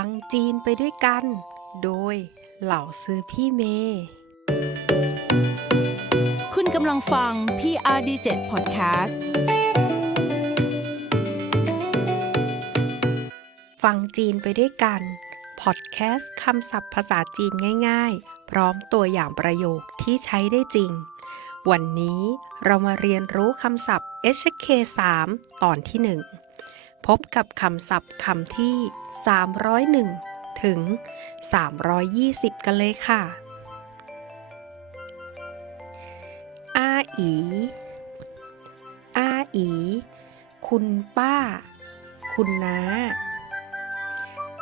ฟังจีนไปด้วยกัน โดยเหล่าซื้อพี่เมย์คุณกำลังฟัง PRD7 Podcast ฟังจีนไปด้วยกัน พอดแคสต์คำศัพท์ภาษาจีนง่าย ๆ พร้อมตัวอย่างประโยคที่ใช้ได้จริง วันนี้เรามาเรียนรู้คำศัพท์ HK3 ตอนที่ 1 พบกับคำศัพท์คำที่ 301 ถึง 320 กันเลยค่ะ อาอี อาอี คุณป้า คุณน้า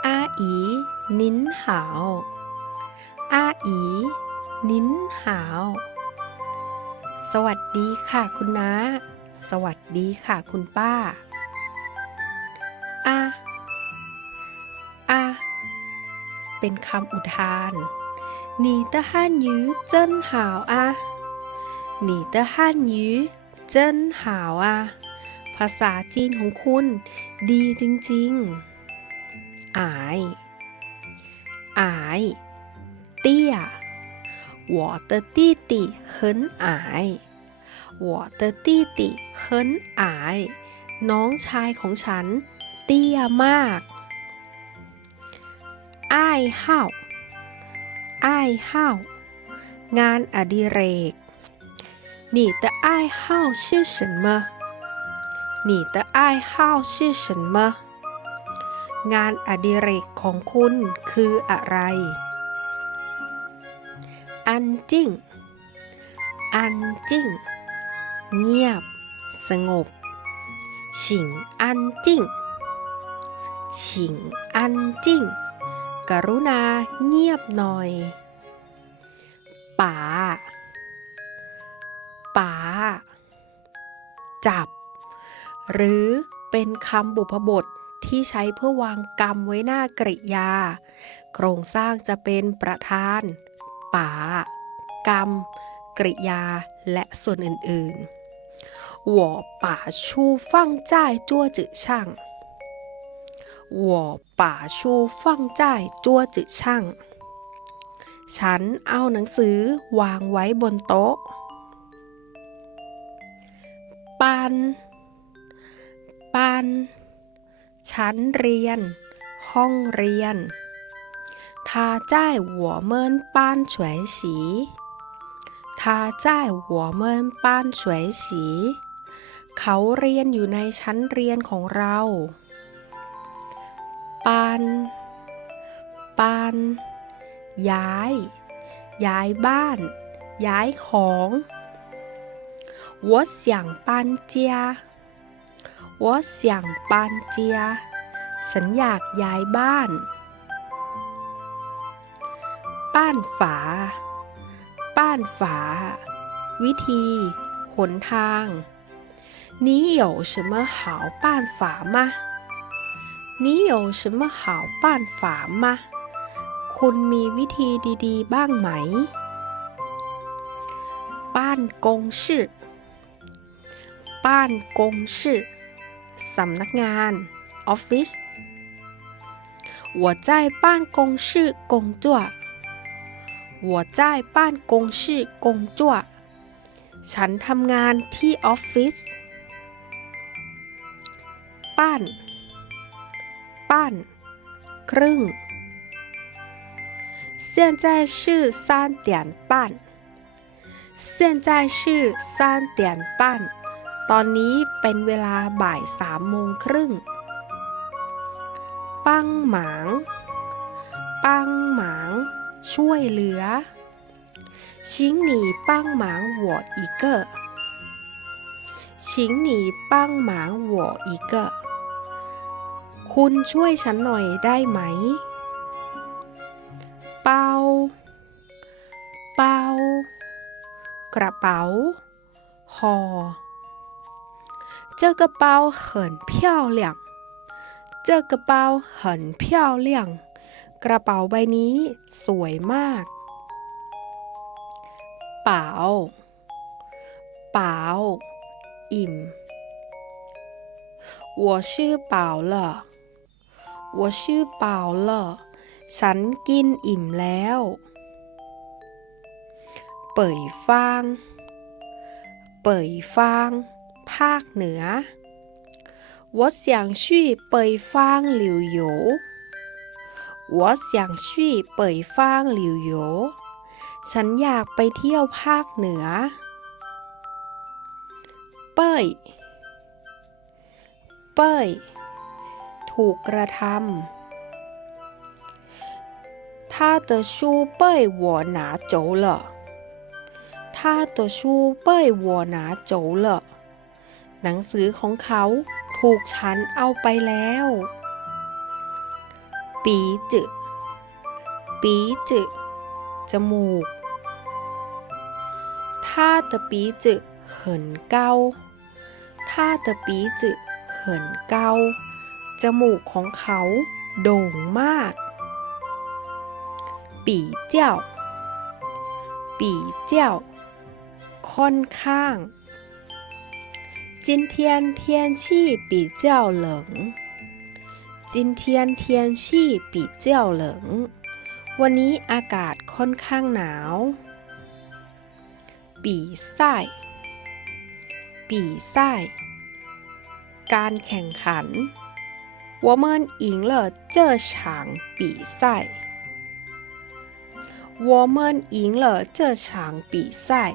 อาอี นิ้นหาว อาอี นิ้นหาว สวัสดีค่ะคุณน้า สวัสดีค่ะคุณป้า อาอาเป็นคำอุทาน你的汉语真好啊你的汉语真好啊ภาษาจีนของคุณ ดีจริงๆ อาย อาย เตี้ย我的弟弟很矮我的弟弟很矮น้องชายของฉัน เ ตี้ยมากอ้ายห้าวอ้ายห้าวงานอดิเรก你的爱好是什么你的爱好是什么งานอดิเรกของคุณคืออะไร อันจิ้ง อันจิ้ง เงียบ สงบ ฉิงอันจิ้ง ฉิงอันจิ้ง กรุณาเงียบหน่อย ป๋า ป๋า จับ หรือเป็นคำบุพบทที่ใช้เพื่อวางกรรมไว้หน้ากริยา โครงสร้างจะเป็นประธาน ป๋ากรรม กริยา และส่วนอื่นๆ我把书放在桌子上 我把书放在桌子上ฉันเอาหนังสือวางไว้บนโต๊ะ ปัน ปัน ชั้นเรียน ห้องเรียน他在我们班学习他在我们班学习เขาเรียนอยู่ในชั้นเรียนของเรา ปัน ปัน ย้าย ย้ายบ้าน ย้ายของ我想搬家我想搬家ฉันอยากย้ายบ้าน ป้านฝา ป้านฝา วิธี หนทาง你有什么好办法吗 你有什么好办法吗คุณมีวิธีดีๆ บ้างไหม บ้านกงชื่อ บ้านกงชื่อ สำนักงาน ออฟฟิศ我在办公室工作我在办公室工作ฉันทำงานที่ออฟฟิศ ปั้น ปั้น ครึ่ง现在是三点半现在是三点半ตอนนี้เป็นเวลาบ่ายสามโมงครึ่ง ปังหมาง ปังหมาง ช่วยเหลือ请你帮忙我一个请你帮忙我一个 คุณช่วยฉันหน่อยได้ไหม เปา เปา กระเป๋าห่อ这个包很漂亮这个包很漂亮กระเป๋าใบนี้สวยมาก เป๋า เป๋า อิ่ม我吃饱了 我吃饱了ฉันกินอิ่มแล้ว เป่ยฟาง เป่ยฟาง ภาคเหนือ我想去北方旅游我想去北方旅游ฉันอยากไปเที่ยวภาคเหนือ เป้ย เป้ย ถูกกระทำ他的书被我拿走了他的书被我拿走了หนังสือของเขาถูกฉันเอาไปแล้ว ปีจืปีจืจมูก他的鼻子很高他的鼻子很高จ มูกของเขาโด่งมาก ปีเจ้า ปีเจ้า ค่อนข้าง 今天天气比较冷今天天气比较冷วันนี้อากาศค่อนข้างหนาว ปีไส้ปีไส้การแข่งขัน 我们赢了这场比赛我们赢了这场比赛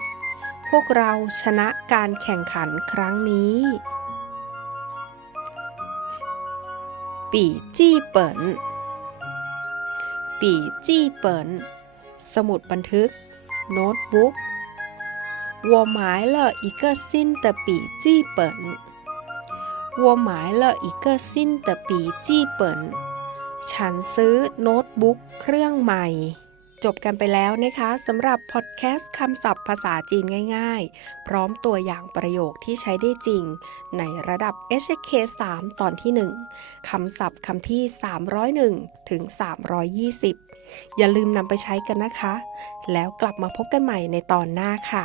พวกเราชนะการแข่งขันครั้งนี้ ปีจี้เปิ่นปีจี้เปิ่นสมุดบันทึก โน้ตบุ๊ก我买了一个新的笔记本 我买了一个新的笔记本ฉันซื้อโน้ตบุ๊กเครื่องใหม่ จบกันไปแล้วนะคะสำหรับพอดแคสต์คำศัพท์ภาษาจีนง่ายๆ พร้อมตัวอย่างประโยคที่ใช้ได้จริง ในระดับ HK 3 ตอนที่ 1 คำศัพท์คำที่ 301 ถึง 320 อย่าลืมนำไปใช้กันนะคะ แล้วกลับมาพบกันใหม่ในตอนหน้าค่ะ